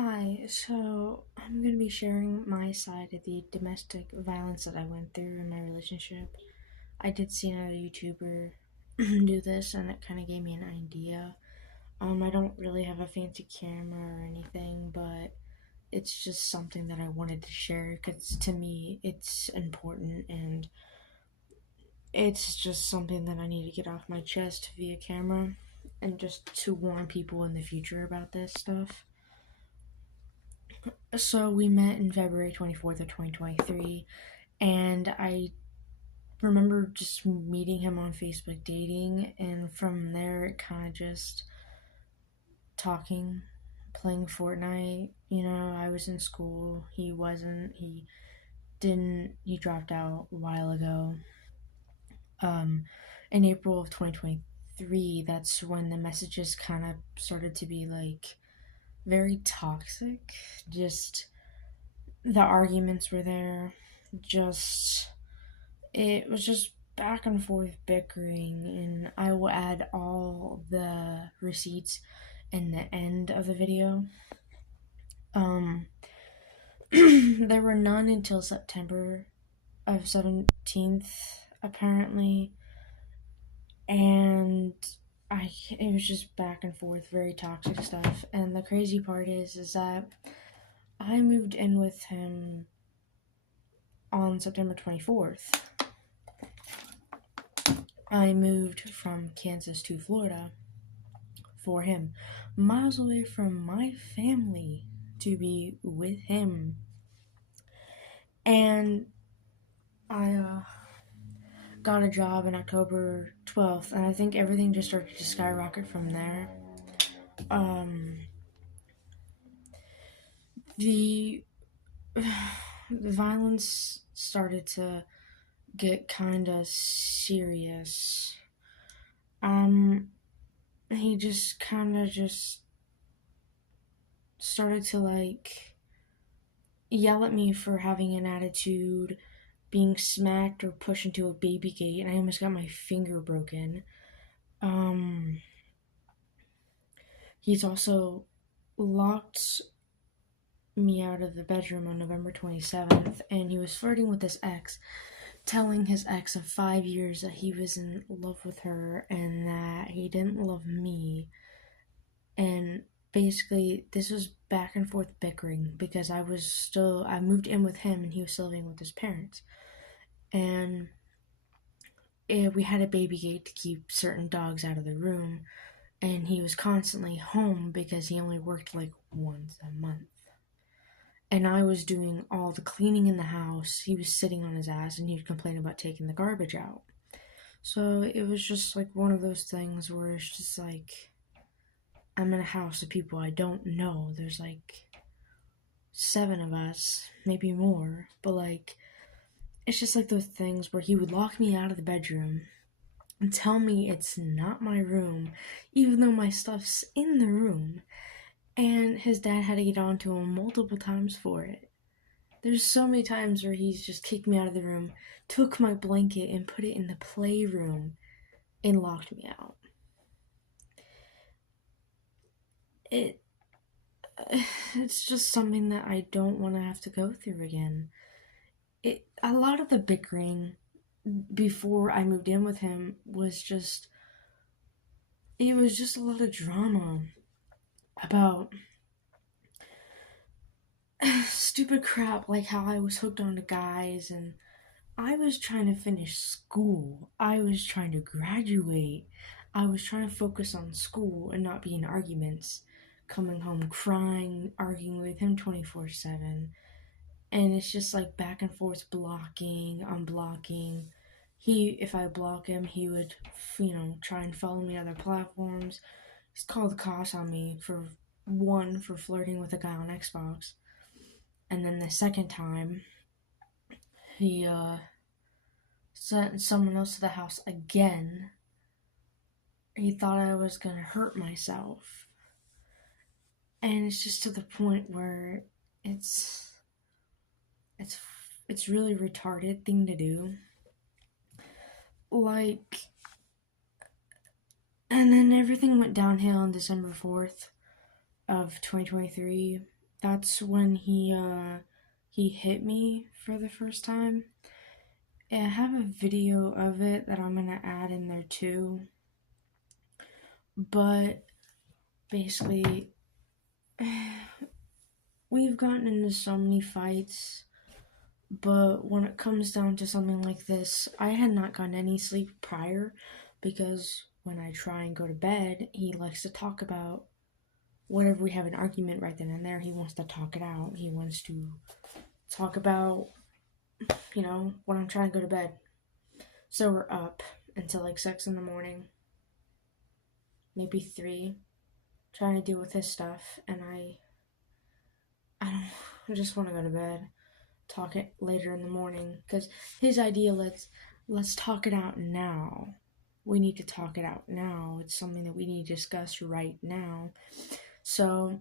Hi, so I'm going to be sharing my side of the domestic violence that I went through in my relationship. I did see another YouTuber do this, and it kind of gave me an idea. I don't really have a fancy camera or anything, but it's just something that I wanted to share because to me it's important and it's just something that I need to get off my chest via camera and just to warn people in the future about this stuff. So we met in February 24th of 2023, and I remember just meeting him on Facebook dating, and from there it kind of just talking, playing Fortnite. I was in school, he wasn't, he dropped out a while ago. In April of 2023, that's when the messages kind of started to be like very toxic. Just the arguments were there. Just it was just back and forth bickering, and I will add all the receipts in the end of the video. There were none until September of 17th, apparently, and it was just back and forth, very toxic stuff. And the crazy part is that I moved in with him on September 24th. I moved from Kansas to Florida for him, miles away from my family to be with him. And I got a job in October 12th, and I think everything just started to skyrocket from there. The violence started to get kind of serious. He just kind of just started to yell at me for having an attitude, being smacked or pushed into a baby gate, and I almost got my finger broken. He's also locked me out of the bedroom on November 27th, and he was flirting with his ex, telling his ex of 5 years that he was in love with her and that he didn't love me. And basically, this was back and forth bickering because I moved in with him and he was still living with his parents. And we had a baby gate to keep certain dogs out of the room, and he was constantly home because he only worked once a month. And I was doing all the cleaning in the house. He was sitting on his ass and he would complain about taking the garbage out. So it was just one of those things where it's just I'm in a house of people I don't know. There's 7 of us, maybe more, but it's just those things where he would lock me out of the bedroom and tell me it's not my room, even though my stuff's in the room. And his dad had to get on to him multiple times for it. There's so many times where he's just kicked me out of the room, took my blanket and put it in the playroom, and locked me out. It's just something that I don't want to have to go through again. A lot of the bickering before I moved in with him was just a lot of drama about stupid crap like how I was hooked on to guys, and I was trying to finish school. I was trying to graduate. I was trying to focus on school and not be in arguments, coming home crying, arguing with him 24/7. And it's just back and forth, blocking, unblocking. If I block him, he would, try and follow me on other platforms. He's called the cops on me for flirting with a guy on Xbox. And then the second time, he sent someone else to the house again. He thought I was gonna hurt myself. And it's just to the point where it's really retarded thing to do. And then everything went downhill on December 4th of 2023. that's when he hit me for the first time. And I have a video of it that I'm gonna add in there too. But basically, we've gotten into so many fights, but when it comes down to something like this, I had not gotten any sleep prior because when I try and go to bed, he likes to talk about whatever we have an argument right then and there. He wants to talk it out. He wants to talk about, when I'm trying to go to bed. So we're up until like 6 in the morning, maybe 3, trying to deal with his stuff, and I just want to go to bed, talk it later in the morning, because his idea, let's talk it out now. We need to talk it out now. It's something that we need to discuss right now. So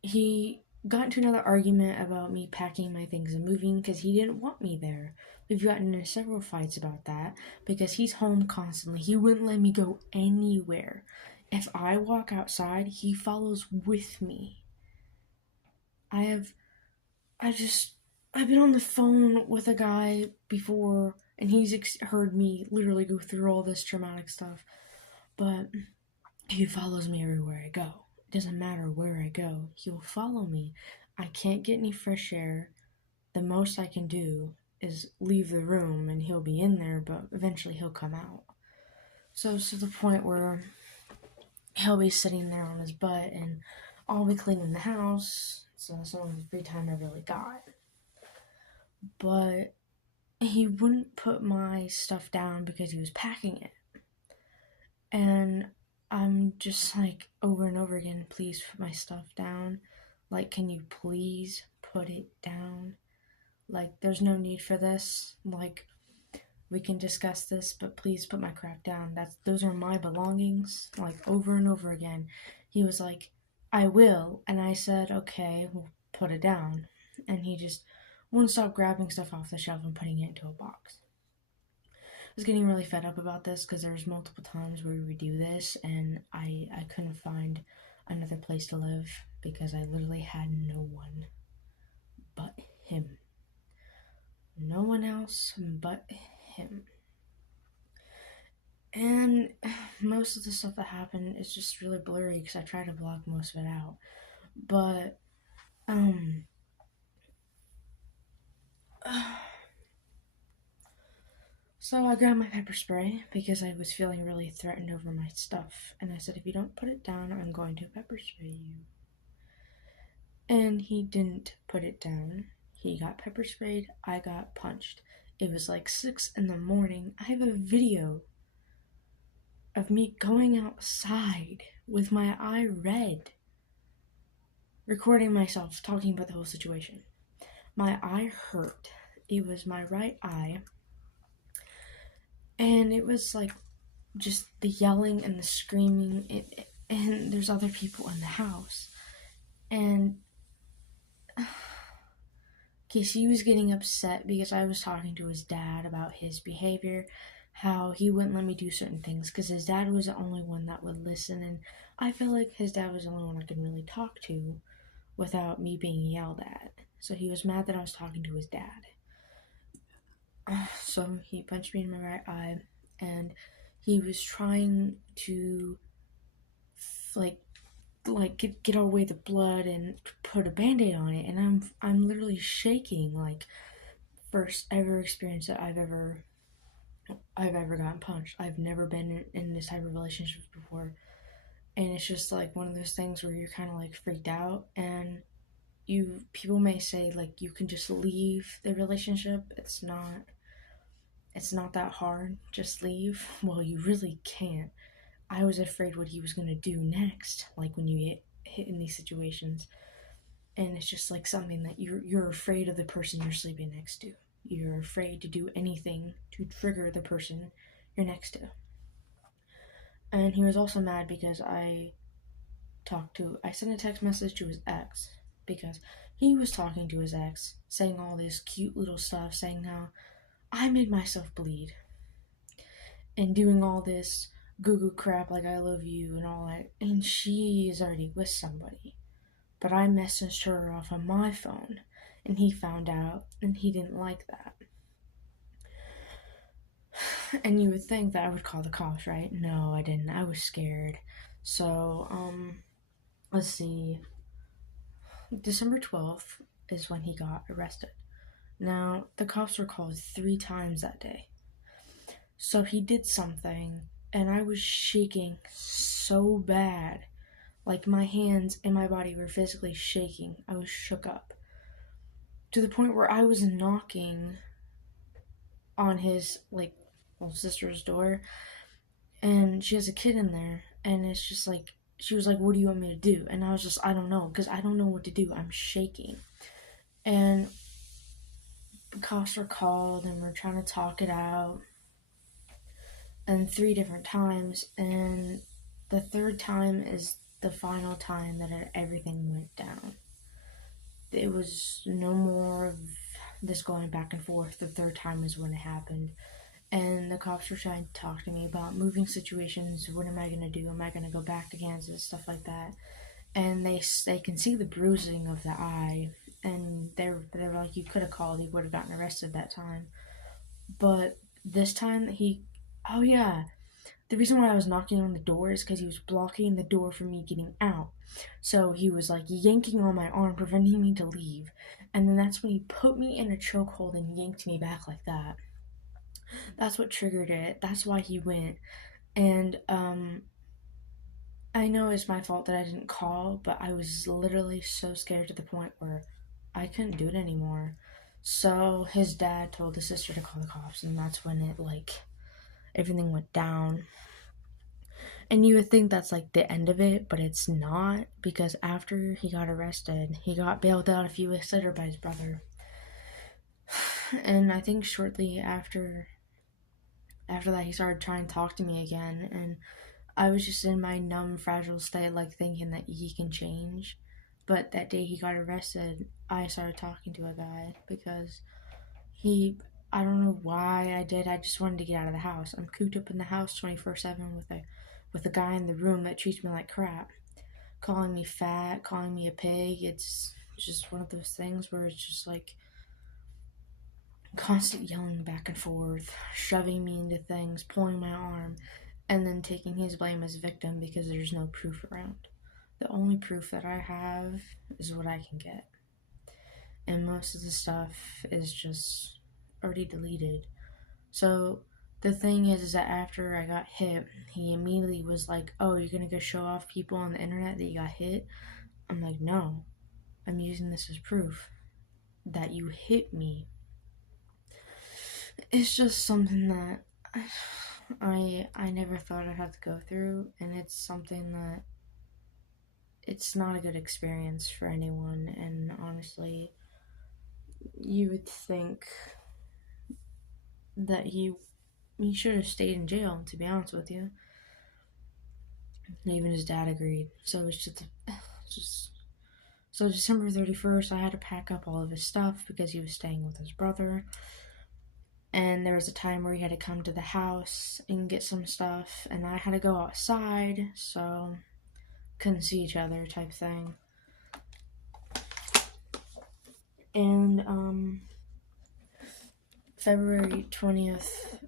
he got into another argument about me packing my things and moving because he didn't want me there. We've gotten into several fights about that because he's home constantly. He wouldn't let me go anywhere. If I walk outside, he follows with me. I've been on the phone with a guy before, and he's heard me literally go through all this traumatic stuff, but he follows me everywhere I go. It doesn't matter where I go, he'll follow me. I can't get any fresh air. The most I can do is leave the room, and he'll be in there, but eventually he'll come out. So it's to the point where he'll be sitting there on his butt, and I'll be cleaning the house, so that's the only free time I really got. But he wouldn't put my stuff down because he was packing it. And I'm just like, over and over again, please put my stuff down. Like, can you please put it down? Like, there's no need for this. Like, we can discuss this, but please put my crap down. Those are my belongings. Like, over and over again. He was like, I will. And I said, okay, we'll put it down. And he just wouldn't stop grabbing stuff off the shelf and putting it into a box. I was getting really fed up about this because there was multiple times where we would do this, and I couldn't find another place to live because I literally had no one but him. No one else but him. And most of the stuff that happened is just really blurry because I tried to block most of it out. But, so I grabbed my pepper spray because I was feeling really threatened over my stuff. And I said, if you don't put it down, I'm going to pepper spray you. And he didn't put it down. He got pepper sprayed. I got punched. It was like 6 in the morning. I have a video of me going outside with my eye red, recording myself talking about the whole situation. My eye hurt. It was my right eye. And it was like just the yelling and the screaming. And there's other people in the house. And Casey was getting upset because I was talking to his dad about his behavior, how he wouldn't let me do certain things because his dad was the only one that would listen, and I feel like his dad was the only one I could really talk to without me being yelled at. So he was mad that I was talking to his dad. So he punched me in my right eye, and he was trying to get away the blood and put a band-aid on it, and I'm literally shaking, like, first ever experience that I've ever gotten punched. I've never been in this type of relationship before, and it's just like one of those things where you're kind of like freaked out, and people may say like you can just leave the relationship. It's not that hard. Just leave. Well, you really can't. I was afraid what he was going to do next, like when you get hit in these situations. And it's just like something that you're afraid of the person you're sleeping next to. You're afraid to do anything to trigger the person you're next to. And he was also mad because I sent a text message to his ex because he was talking to his ex, saying all this cute little stuff, saying how I made myself bleed, and doing all this goo goo crap like I love you and all that, and she is already with somebody. but I messaged her off on my phone, and he found out, and he didn't like that. And you would think that I would call the cops, right? No, I didn't. I was scared. So, let's see. December 12th is when he got arrested. Now, the cops were called 3 times that day. So he did something, and I was shaking so bad. Like, my hands and my body were physically shaking. I was shook up. To the point where I was knocking on his, little sister's door, and she has a kid in there, and it's just like, she was like, what do you want me to do? And I was just, I don't know, because I don't know what to do. I'm shaking. And the cops were called, and we're trying to talk it out, and 3 different times, and the 3rd time is the final time that everything went down. It was no more of this going back and forth. The 3rd time is when it happened. And the cops were trying to talk to me about moving situations. What am I going to do? Am I going to go back to Kansas? Stuff like that. And they can see the bruising of the eye. And they're like, you could have called. He would have gotten arrested that time. But this time, oh yeah. The reason why I was knocking on the door is because he was blocking the door from me getting out. So he was like yanking on my arm, preventing me to leave. And then that's when he put me in a chokehold and yanked me back like that. That's what triggered it. That's why he went. And I know it's my fault that I didn't call, but I was literally so scared to the point where I couldn't do it anymore. So his dad told his sister to call the cops, and that's when everything went down. And you would think that's the end of it, but it's not, because after he got arrested, he got bailed out a few weeks later by his brother. And I think shortly after that, he started trying to talk to me again, and I was just in my numb, fragile state, thinking that he can change. But that day he got arrested, I started talking to a guy, because I don't know why I did, I just wanted to get out of the house. I'm cooped up in the house 24/7 with a guy in the room that treats me like crap. Calling me fat, calling me a pig. It's just one of those things where it's just constant yelling back and forth, shoving me into things, pulling my arm, and then taking his blame as victim because there's no proof around. The only proof that I have is what I can get. And most of the stuff is just already deleted. So the thing is that after I got hit, he immediately was like, oh, you're gonna go show off people on the internet that you got hit? I'm like, no, I'm using this as proof that you hit me. It's just something that I never thought I'd have to go through, and it's something that it's not a good experience for anyone. And honestly, you would think that he should have stayed in jail, to be honest with you. And even his dad agreed. So it's just so December 31st, I had to pack up all of his stuff because he was staying with his brother. And there was a time where he had to come to the house and get some stuff, and I had to go outside, so couldn't see each other type thing. And February 20th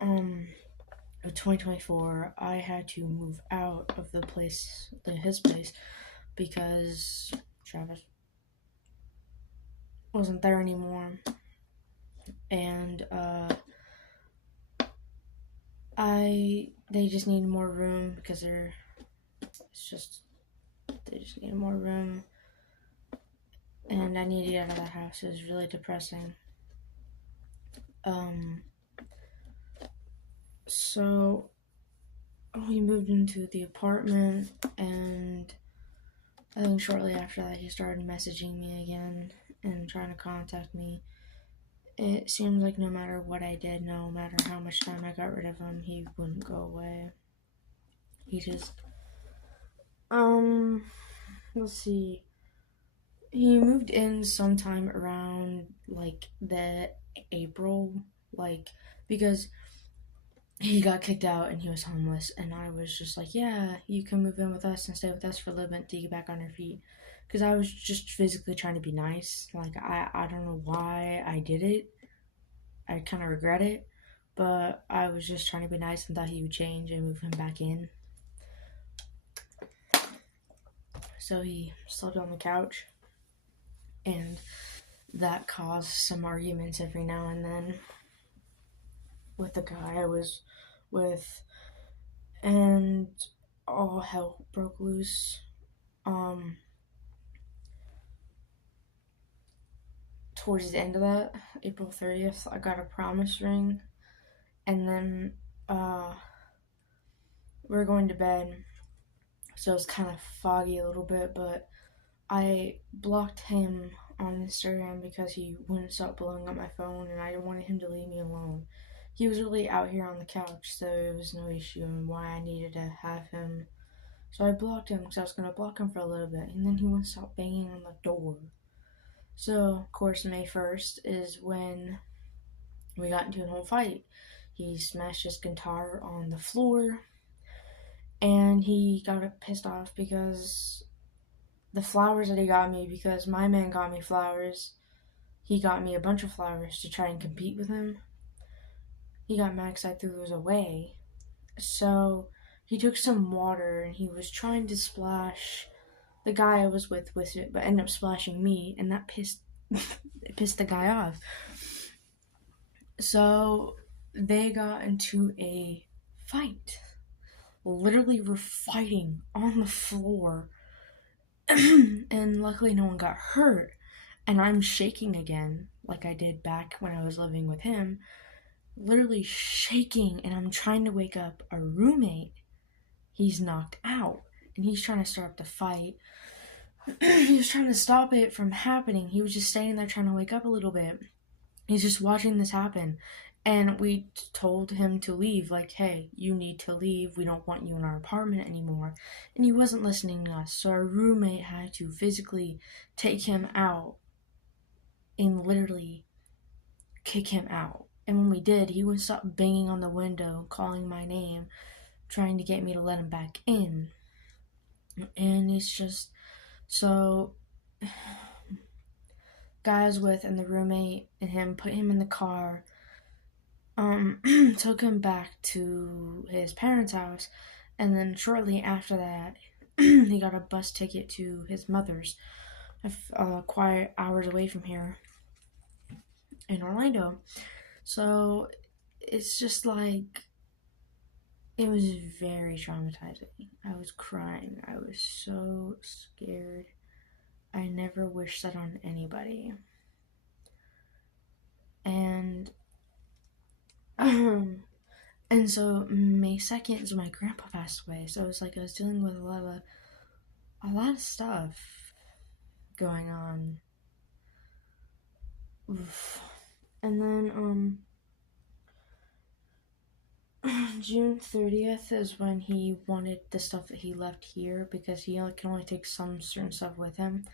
of 2024, I had to move out of his place, because Travis wasn't there anymore. And they just needed more room, because they just needed more room, and I needed to get out of that house. It was really depressing. So we moved into the apartment, and I think shortly after that he started messaging me again and trying to contact me. It seemed like no matter what I did, no matter how much time I got rid of him, he wouldn't go away. He just, let's see. He moved in sometime around, the April, because he got kicked out and he was homeless, and I was just like, yeah, you can move in with us and stay with us for a little bit to get back on your feet. Because I was just physically trying to be nice. Like, I don't know why I did it. I kind of regret it. But I was just trying to be nice and thought he would change and move him back in. So he slept on the couch. And that caused some arguments every now and then with the guy I was with. And all hell broke loose. Towards the end of that, April 30th, I got a promise ring, and then we were going to bed, so it was kind of foggy a little bit, but I blocked him on Instagram because he wouldn't stop blowing up my phone, and I wanted him to leave me alone. He was really out here on the couch, so it was no issue and why I needed to have him. So I blocked him because I was going to block him for a little bit, and then he wouldn't stop banging on the door. So, of course, May 1st is when we got into an whole fight. He smashed his guitar on the floor, and he got pissed off because the flowers that he got me, because my man got me flowers, he got me a bunch of flowers to try and compete with him. He got mad because I threw those away. So he took some water and he was trying to splash the guy I was with it, but ended up splashing me, and that pissed the guy off. So they got into a fight. Literally were fighting on the floor. And luckily no one got hurt. And I'm shaking again, like I did back when I was living with him. Literally shaking, and I'm trying to wake up a roommate. He's knocked out, and he's trying to start up the fight. He was trying to stop it from happening. He was just standing there trying to wake up a little bit. He's just watching this happen. And we told him to leave, like, hey, you need to leave. We don't want you in our apartment anymore. And he wasn't listening to us. So our roommate had to physically take him out and literally kick him out. And when we did, he wouldn't stop banging on the window, calling my name, trying to get me to let him back in. And it's just, so guy I was with and the roommate and him put him in the car, took him back to his parents' house, and then shortly after that, he got a bus ticket to his mother's, quiet hours away from here in Orlando. So it's just like, it was very traumatizing. I was crying. I was so scared. I never wished that on anybody. And and so May 2nd is when my grandpa passed away. So it was like I was dealing with a lot of stuff going on. Oof. And then June 30th is when he wanted the stuff that he left here because he can only take some certain stuff with him.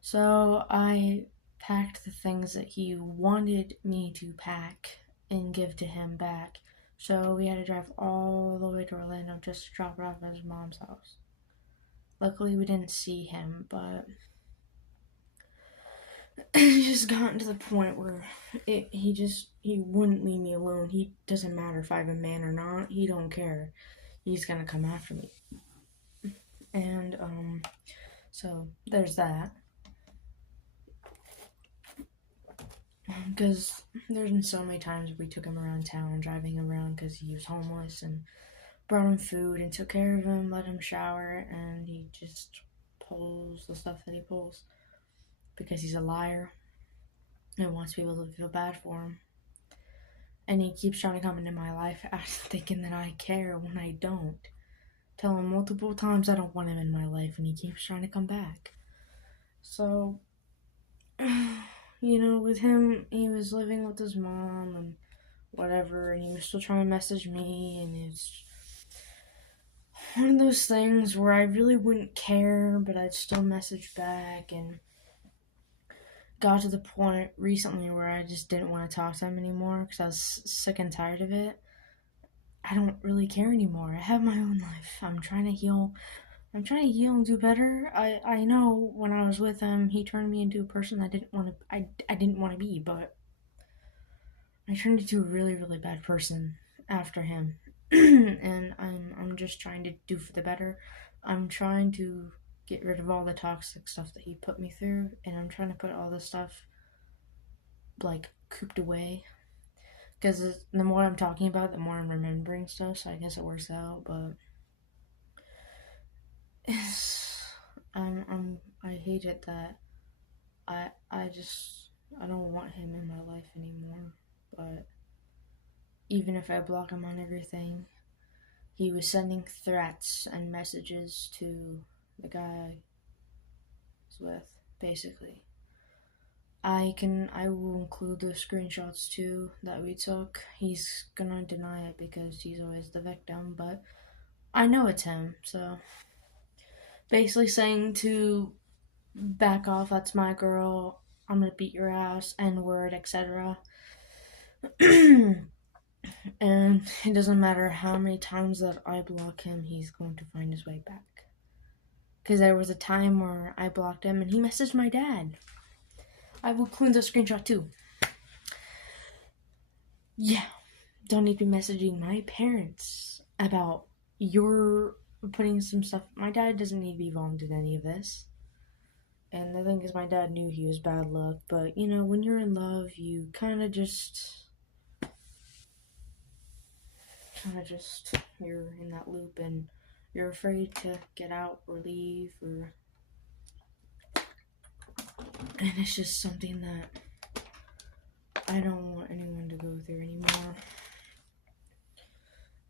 So I packed the things that he wanted me to pack and give to him back. So we had to drive all the way to Orlando just to drop it off at his mom's house. Luckily we didn't see him, but it just gotten to the point where he wouldn't leave me alone. He doesn't matter if I have a man or not. He don't care. He's gonna come after me. And so there's that. Because there's been so many times we took him around town, driving around because he was homeless, and brought him food and took care of him, let him shower, and he just pulls the stuff that he pulls because he's a liar and wants people to feel bad for him. And he keeps trying to come into my life thinking that I care when I don't. Tell him multiple times I don't want him in my life, and he keeps trying to come back. So, with him, he was living with his mom and whatever, and he was still trying to message me, and it's one of those things where I really wouldn't care, but I'd still message back, and got to the point recently where I just didn't want to talk to him anymore because I was sick and tired of it. I don't really care anymore. I have my own life. I'm trying to heal. I'm trying to heal and do better. I know when I was with him, he turned me into a person I didn't want to. I didn't want to be, but I turned into a really really bad person after him, and I'm just trying to do for the better. I'm trying to get rid of all the toxic stuff that he put me through, and I'm trying to put all this stuff like cooped away. Because the more I'm talking about it, the more I'm remembering stuff. So I guess it works out, but I hate it that I don't want him in my life anymore. But even if I block him on everything, he was sending threats and messages to the guy I was with, basically. I will include the screenshots too that we took. He's gonna deny it because he's always the victim, but I know it's him, so basically saying to back off, that's my girl, I'm gonna beat your ass, N-word, etc. And it doesn't matter how many times that I block him, he's going to find his way back. Because there was a time where I blocked him and he messaged my dad. I will include the screenshot too. Yeah, don't need to be messaging my parents about your putting some stuff. My dad doesn't need to be involved in any of this. And the thing is, my dad knew he was bad luck, but you know, when you're in love, you kind of just, you're in that loop and you're afraid to get out or leave, or, and it's just something that I don't want anyone to go through anymore.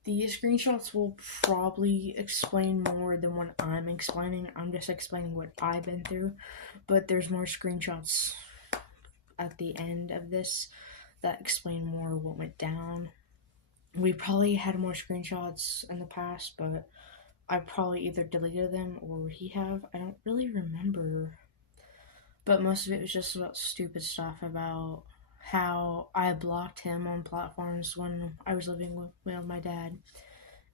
The screenshots will probably explain more than what I'm explaining. I'm just explaining what I've been through, but there's more screenshots at the end of this that explain more what went down. We probably had more screenshots in the past, but I probably either deleted them or he have. I don't really remember. But most of it was just about stupid stuff about how I blocked him on platforms when I was living with my dad,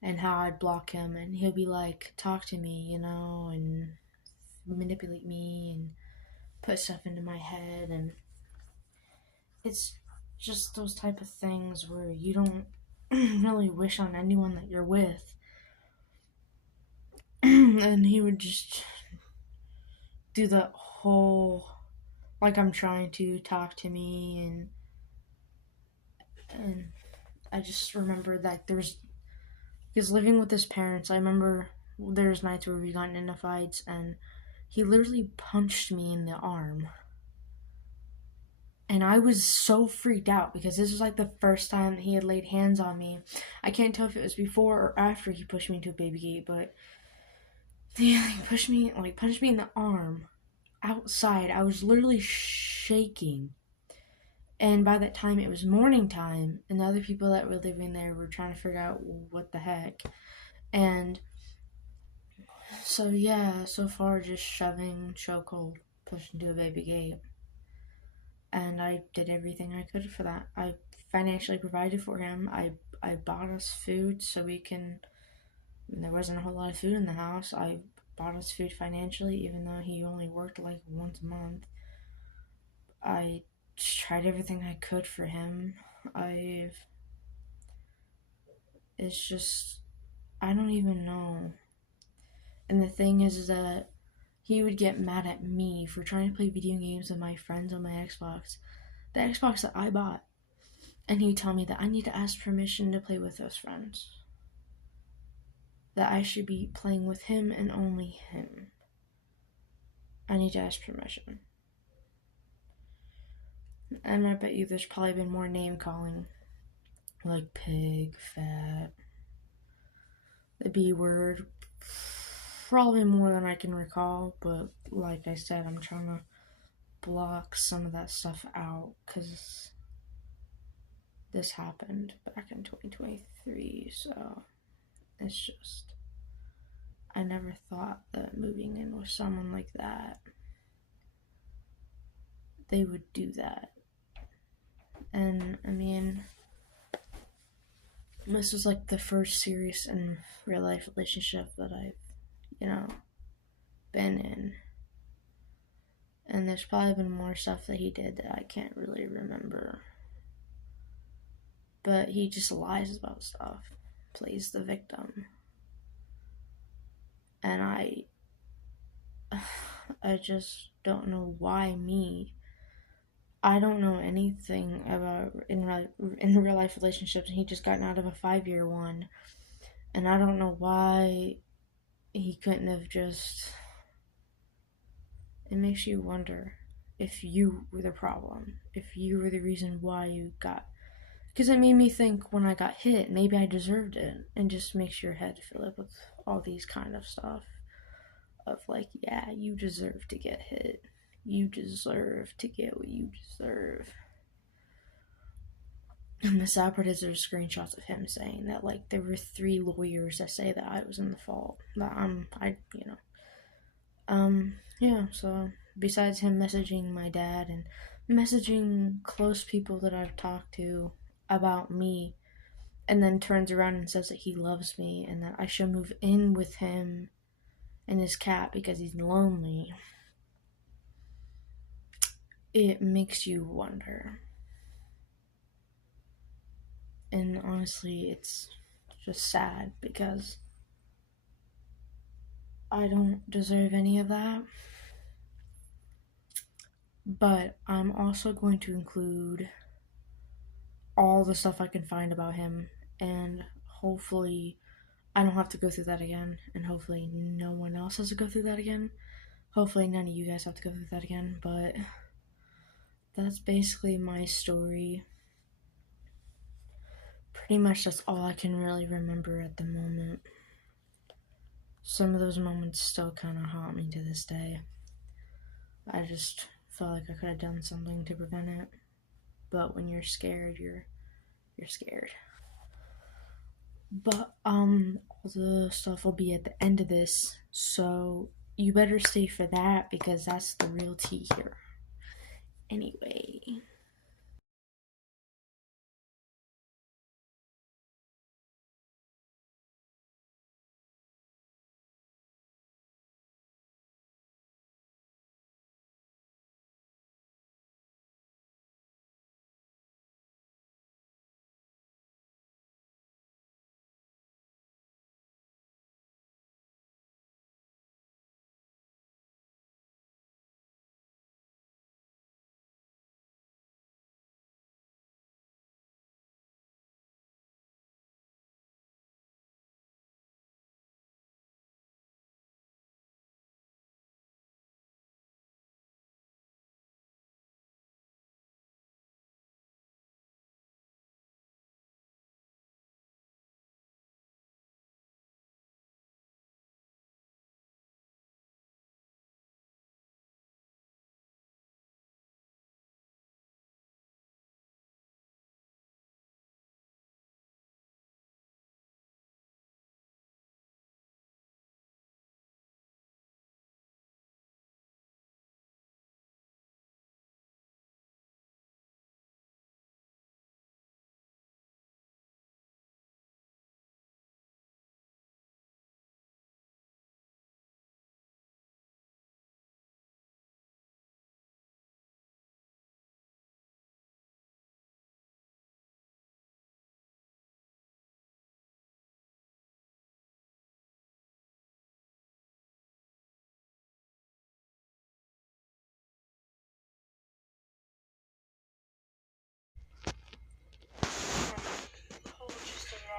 and how I'd block him and he'll be like, talk to me, you know, and manipulate me and put stuff into my head. And it's just those type of things where you don't really wish on anyone that you're with. And he would just do the whole, like, I'm trying to talk to me, and I just remember that because living with his parents, I remember there's nights where we got into fights and he literally punched me in the arm. And I was so freaked out because this was like the first time that he had laid hands on me. I can't tell if it was before or after he pushed me into a baby gate, but he punched me in the arm outside. I was literally shaking. And by that time, it was morning time, and the other people that were living there were trying to figure out what the heck. And so, yeah, so far just shoving, chokehold, pushed into a baby gate. And I did everything I could for that. I financially provided for him. I bought us food so we can. There wasn't a whole lot of food in the house. I bought us food financially, even though he only worked like once a month. I tried everything I could for him. It's just, I don't even know. And the thing is that he would get mad at me for trying to play video games with my friends on my Xbox. The Xbox that I bought. And he would tell me that I need to ask permission to play with those friends. That I should be playing with him and only him. I need to ask permission. And I bet you there's probably been more name calling. Like pig, fat, the B word. Probably more than I can recall, but like I said, I'm trying to block some of that stuff out because this happened back in 2023, so it's just, I never thought that moving in with someone like that, they would do that. And I mean, This was like the first serious and real life relationship that I've, been in. And there's probably been more stuff that he did that I can't really remember. But he just lies about stuff, plays the victim. And I just don't know why me. I don't know anything about in real life relationships, and he just gotten out of a 5-year one, and I don't know why he couldn't have just. It makes you wonder if you were the problem, if you were the reason why you got. Because it made me think when I got hit, maybe I deserved it, and just makes your head fill up with all these kind of stuff of like, yeah, you deserve to get hit. You deserve to get what you deserve. And the sad part is there's screenshots of him saying that like there were 3 lawyers that say that I was in the fault. That yeah, so besides him messaging my dad and messaging close people that I've talked to about me, and then turns around and says that he loves me and that I should move in with him and his cat because he's lonely, it makes you wonder. And honestly, it's just sad because I don't deserve any of that. But I'm also going to include all the stuff I can find about him, and hopefully I don't have to go through that again, and hopefully no one else has to go through that again. Hopefully none of you guys have to go through that again, but that's basically my story. Pretty much that's all I can really remember at the moment. Some of those moments still kind of haunt me to this day. I just felt like I could have done something to prevent it. But when you're scared, you're scared. But all the stuff will be at the end of this, so you better stay for that because that's the real tea here. Anyway.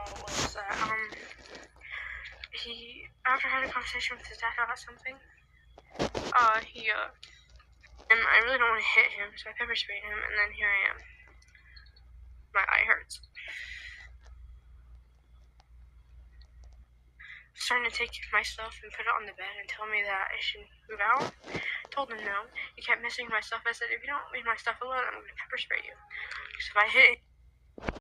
Was that he, after having a conversation with his dad about something, and I really don't want to hit him, so I pepper sprayed him, and then here I am. My eye hurts. Starting to take my stuff and put it on the bed and tell me that I should move out. Told him no. He kept messing with my stuff. I said, if you don't leave my stuff alone, I'm going to pepper spray you. Because if I hit